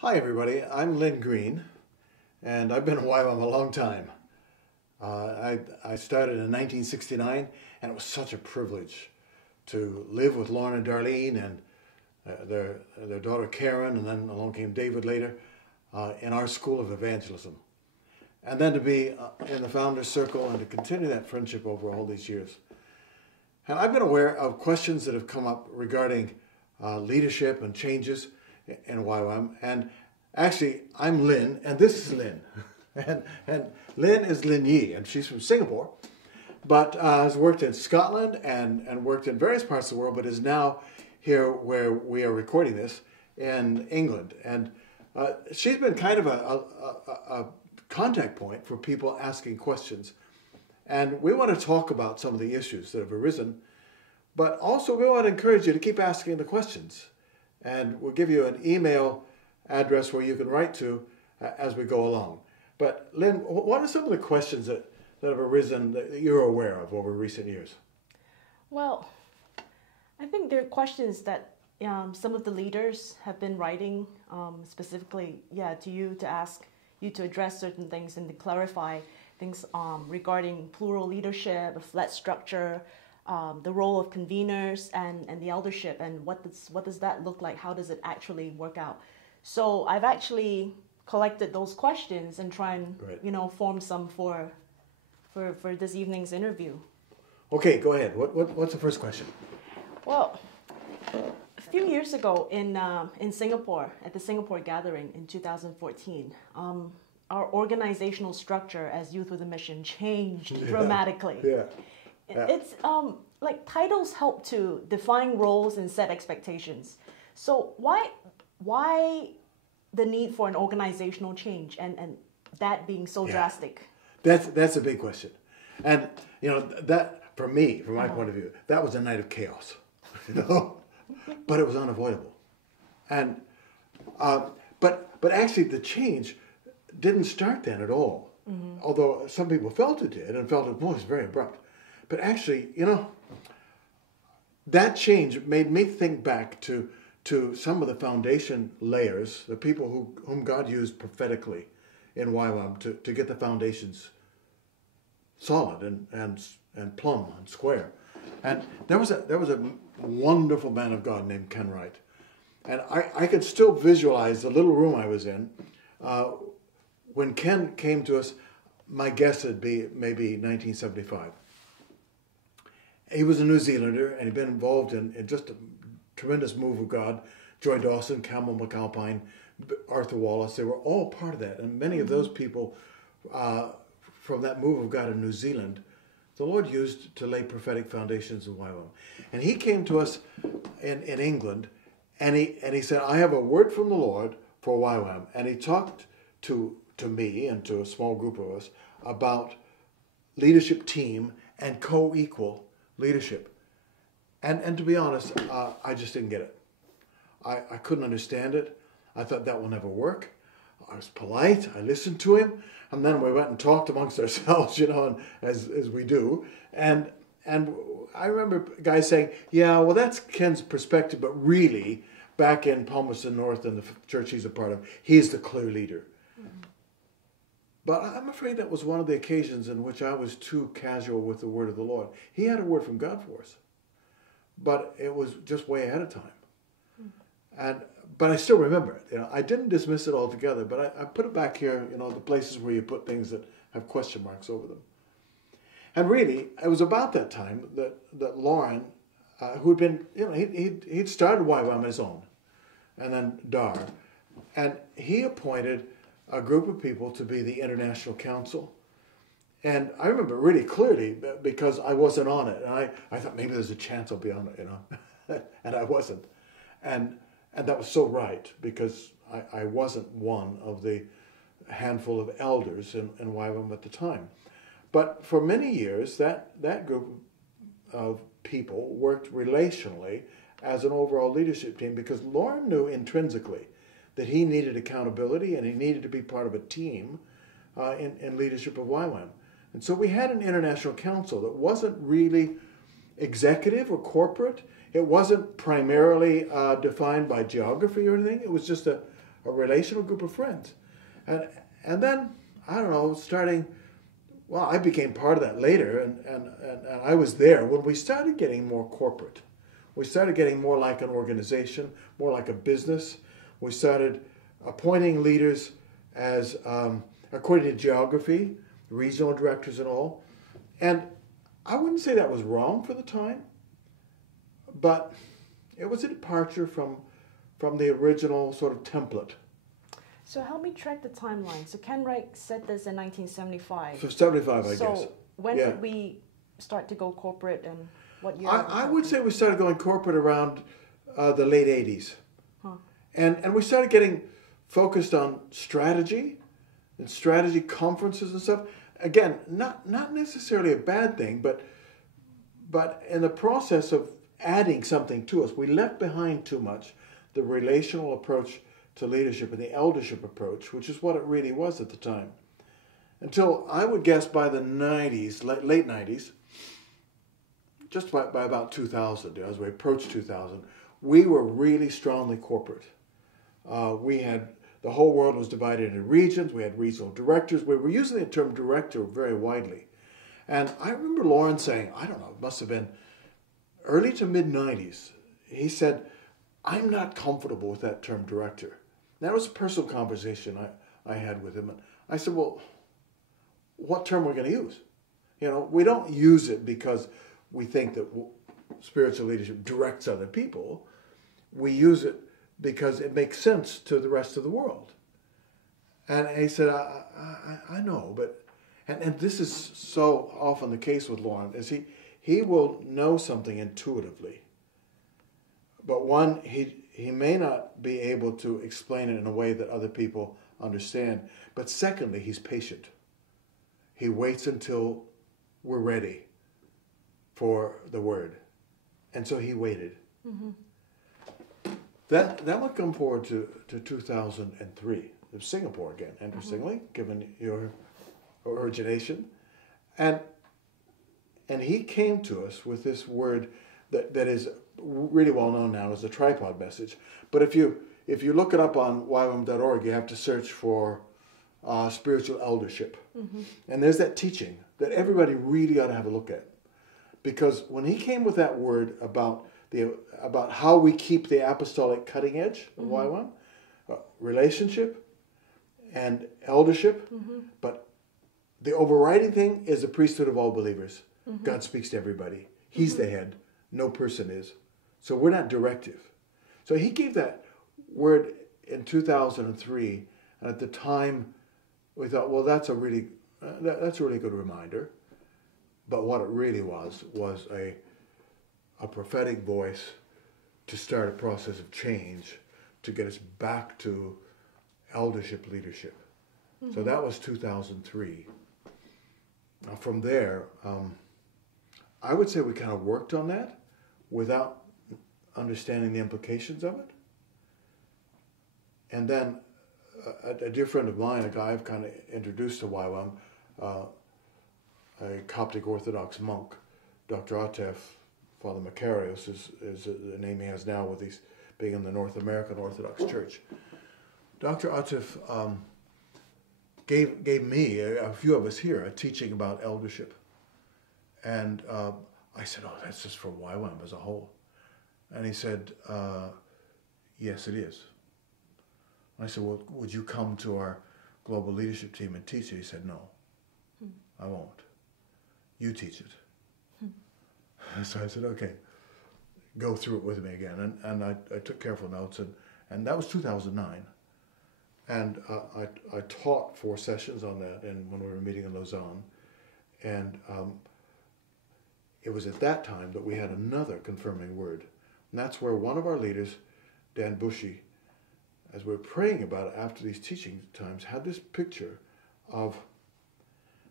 Hi everybody, I'm Lynn Green, and I've been a YWAM a long time. I started in 1969, and it was such a privilege to live with Lauren and Darlene and their daughter Karen, and then along came David later, in our school of evangelism. And then to be in the Founders Circle and to continue that friendship over all these years. And I've been aware of questions that have come up regarding leadership and changes in YWAM. And actually, I'm Lynn, and this is Lynn. and Lynn is Lynn Yee, and she's from Singapore, but has worked in Scotland and worked in various parts of the world, but is now here where we are recording this in England. And she's been kind of a contact point for people asking questions. And we want to talk about some of the issues that have arisen, but also we want to encourage you to keep asking the questions. And we'll give you an email address where you can write to as we go along. But Lynn, what are some of the questions that have arisen that you're aware of over recent years? Well, I think there are questions that some of the leaders have been writing specifically, to you to ask you to address certain things and to clarify things regarding plural leadership, a flat structure, the role of conveners and the eldership, and what does that look like? How does it actually work out? So I've actually collected those questions and try and form some for this evening's interview. Okay, go ahead. What's the first question? Well, a few years ago in Singapore, at the Singapore Gathering in 2014, our organizational structure as Youth with a Mission changed dramatically. Yeah. It's like titles help to define roles and set expectations. So why the need for an organizational change and that being so drastic? That's a big question. And that for me, from my point of view, that was a night of chaos. But it was unavoidable. And but actually the change didn't start then at all. Mm-hmm. Although some people felt it did and felt it was very abrupt. But actually, that change made me think back to some of the foundation layers, the people whom God used prophetically in YWAM to get the foundations solid and plumb and square. And there was a wonderful man of God named Ken Wright. And I could still visualize the little room I was in. When Ken came to us, my guess would be maybe 1975. He was a New Zealander, and he'd been involved in just a tremendous move of God. Joy Dawson, Campbell McAlpine, Arthur Wallace, they were all part of that. And many of those people from that move of God in New Zealand, the Lord used to lay prophetic foundations in YWAM. And he came to us in England, and he said, I have a word from the Lord for YWAM. And he talked to me and to a small group of us about leadership team and co-equal leadership. And to be honest, I just didn't get it. I couldn't understand it. I thought that will never work. I was polite. I listened to him. And then we went and talked amongst ourselves, and as we do. And I remember guys saying, yeah, well, that's Ken's perspective, but really, back in Palmerston North and the church he's a part of, he's the clear leader. Mm-hmm. But I'm afraid that was one of the occasions in which I was too casual with the word of the Lord. He had a word from God for us, but it was just way ahead of time. Mm-hmm. But I still remember it. I didn't dismiss it altogether, but I put it back here, the places where you put things that have question marks over them. And really, it was about that time that Lauren, who had been, he'd started YWAM on his own, and then DAR, and he appointed a group of people to be the International Council. And I remember really clearly because I wasn't on it. And I thought maybe there's a chance I'll be on it, and I wasn't. And that was so right, because I wasn't one of the handful of elders in YWAM at the time. But for many years, that group of people worked relationally as an overall leadership team, because Lauren knew intrinsically that he needed accountability and he needed to be part of a team in leadership of YWAM. And so we had an international council that wasn't really executive or corporate. It wasn't primarily defined by geography or anything. It was just a a relational group of friends. And then, I don't know, well, I became part of that later, and I was there when we started getting more corporate. We started getting more like an organization, more like a business. We started appointing leaders as according to geography, regional directors and all. And I wouldn't say that was wrong for the time, but it was a departure from the original sort of template. So help me track the timeline. So Ken Wright said this in 1975. So 75, I guess. So when did we start to go corporate, and what year? I would say we started going corporate around the late 80s. Huh. And we started getting focused on strategy and strategy conferences and stuff. Again, not necessarily a bad thing, but in the process of adding something to us, we left behind too much the relational approach to leadership and the eldership approach, which is what it really was at the time. Until I would guess by the 90s, late 90s, just by about 2000, as we approached 2000, we were really strongly corporate. The whole world was divided into regions. We had regional directors. We were using the term director very widely. And I remember Lauren saying, I don't know, it must have been early to mid-90s, he said, I'm not comfortable with that term director. That was a personal conversation I had with him. And I said, well, what term are we going to use? You know, we don't use it because we think that spiritual leadership directs other people. We use it because it makes sense to the rest of the world. And he said, I know, but, and this is so often the case with Lauren, is he will know something intuitively. But one, he may not be able to explain it in a way that other people understand. But secondly, he's patient. He waits until we're ready for the word. And so he waited. Mm-hmm. That would come forward to 2003. It was Singapore again, interestingly, given your origination. And he came to us with this word that is really well known now as the tripod message. But if you look it up on YWAM.org, you have to search for spiritual eldership. Mm-hmm. And there's that teaching that everybody really ought to have a look at. Because when he came with that word about how we keep the apostolic cutting edge of YWAM, relationship and eldership, but the overriding thing is the priesthood of all believers. Mm-hmm. God speaks to everybody. He's the head. No person is. So we're not directive. So he gave that word in 2003, and at the time we thought, well, that's a really good reminder. But what it really was a prophetic voice to start a process of change to get us back to eldership leadership. Mm-hmm. So that was 2003. From there, I would say we kind of worked on that without understanding the implications of it. And then a dear friend of mine, a guy I've kind of introduced to YWAM, a Coptic Orthodox monk, Dr. Atef, Father Makarios is the name he has now with his being in the North American Orthodox Church. Dr. Atef gave me, a few of us here, a teaching about eldership. And I said, oh, that's just for YWAM as a whole. And he said, yes, it is. And I said, well, would you come to our global leadership team and teach it? He said, no, I won't. You teach it. So I said, okay, go through it with me again. And I took careful notes, and that was 2009. And I taught 4 sessions on that when we were meeting in Lausanne. And it was at that time that we had another confirming word. And that's where one of our leaders, Dan Bushy, as we were praying about it after these teaching times, had this picture of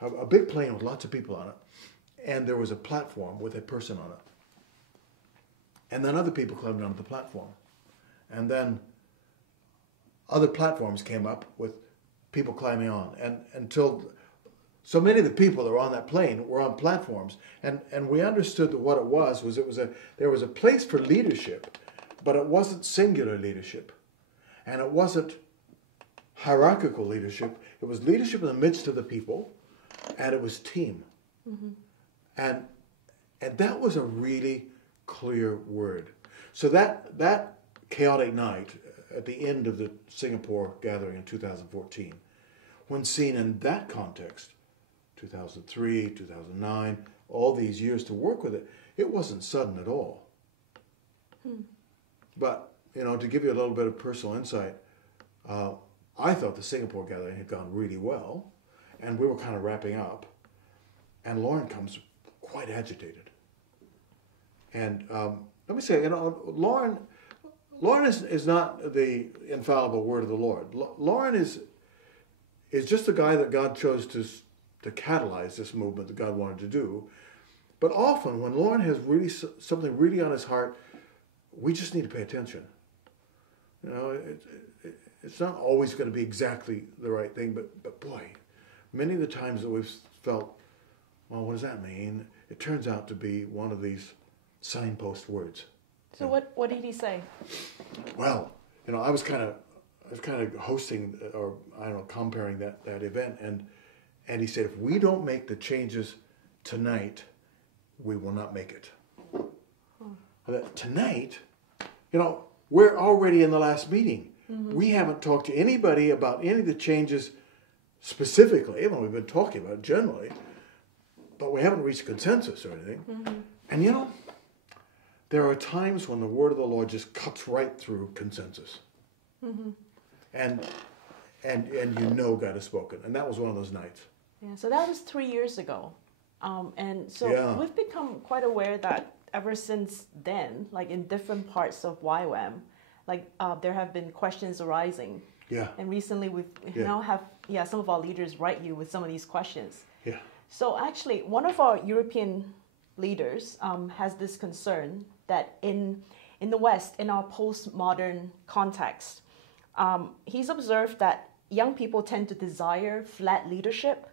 a big plane with lots of people on it. And there was a platform with a person on it. And then other people climbed onto the platform. And then other platforms came up with people climbing on. And until so many of the people that were on that plane were on platforms. And we understood that what it was there was a place for leadership, but it wasn't singular leadership. And it wasn't hierarchical leadership. It was leadership in the midst of the people, and it was team. And that was a really clear word. So that chaotic night at the end of the Singapore gathering in 2014, when seen in that context, 2003, 2009, all these years to work with it, it wasn't sudden at all. But, to give you a little bit of personal insight, I thought the Singapore gathering had gone really well, and we were kind of wrapping up, and Lauren comes quite agitated. And let me say, Lauren is not the infallible word of the Lord. Lauren is just the guy that God chose to catalyze this movement that God wanted to do. But often, when Lauren has something really on his heart, we just need to pay attention. It's not always going to be exactly the right thing, but boy, many of the times that we've felt, well, what does that mean? It turns out to be one of these signpost words. So what did he say? Well, I was kind of hosting, or I don't know, comparing that event, and he said, if we don't make the changes tonight, we will not make it. Tonight, we're already in the last meeting. We haven't talked to anybody about any of the changes specifically. We've been talking about it generally, but we haven't reached consensus or anything. And there are times when the word of the Lord just cuts right through consensus. And God has spoken. And that was one of those nights. Yeah, so that was 3 years ago. And so we've become quite aware that ever since then, like in different parts of YWAM, there have been questions arising. Yeah. And recently we now have some of our leaders write you with some of these questions. Yeah. So actually, one of our European leaders has this concern that in the West, in our postmodern context, he's observed that young people tend to desire flat leadership,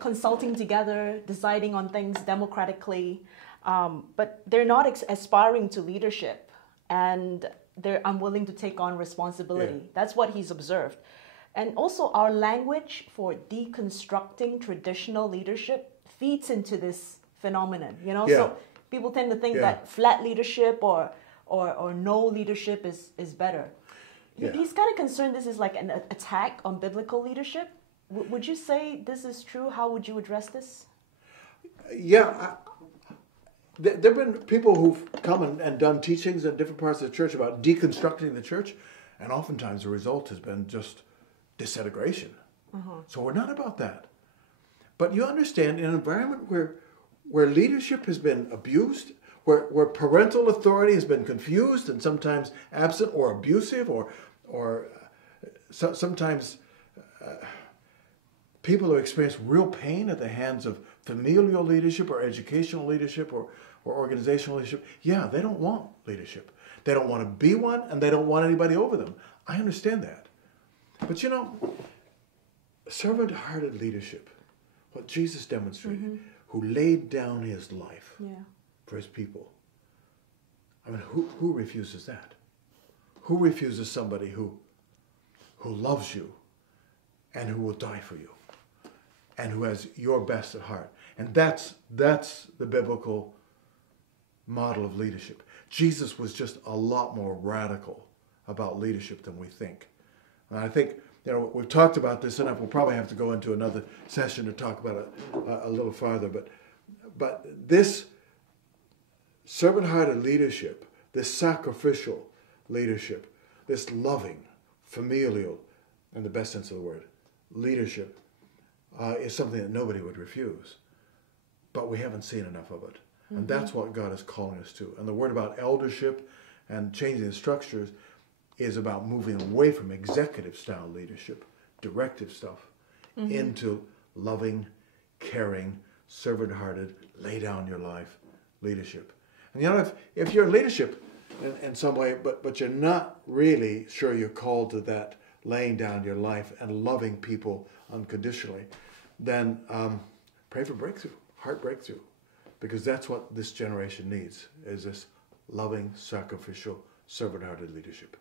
consulting together, deciding on things democratically, but they're not aspiring to leadership, and they're unwilling to take on responsibility. Yeah. That's what he's observed. And also our language for deconstructing traditional leadership feeds into this phenomenon, So people tend to think that flat leadership or no leadership is better. Yeah. He's kind of concerned this is like an attack on biblical leadership. Would you say this is true? How would you address this? Yeah, there have been people who've come and done teachings in different parts of the church about deconstructing the church, and oftentimes the result has been just disintegration. So we're not about that. But you understand, in an environment where leadership has been abused, where parental authority has been confused and sometimes absent or abusive, or sometimes people who experience real pain at the hands of familial leadership or educational leadership or organizational leadership, they don't want leadership. They don't want to be one, and they don't want anybody over them. I understand that. But servant-hearted leadership, what Jesus demonstrated, who laid down his life for his people. I mean, who refuses that? Who refuses somebody who loves you and who will die for you and who has your best at heart? And that's the biblical model of leadership. Jesus was just a lot more radical about leadership than we think. And I think, we've talked about this enough. We'll probably have to go into another session to talk about it a little farther. But this servant-hearted leadership, this sacrificial leadership, this loving, familial, in the best sense of the word, leadership is something that nobody would refuse. But we haven't seen enough of it. And that's what God is calling us to. And the word about eldership and changing the structures is about moving away from executive style leadership, directive stuff, into loving, caring, servant-hearted, lay down your life leadership. And if you're in leadership in some way, but you're not really sure you're called to that laying down your life and loving people unconditionally, then pray for breakthrough, heart breakthrough, because that's what this generation needs, is this loving, sacrificial, servant-hearted leadership.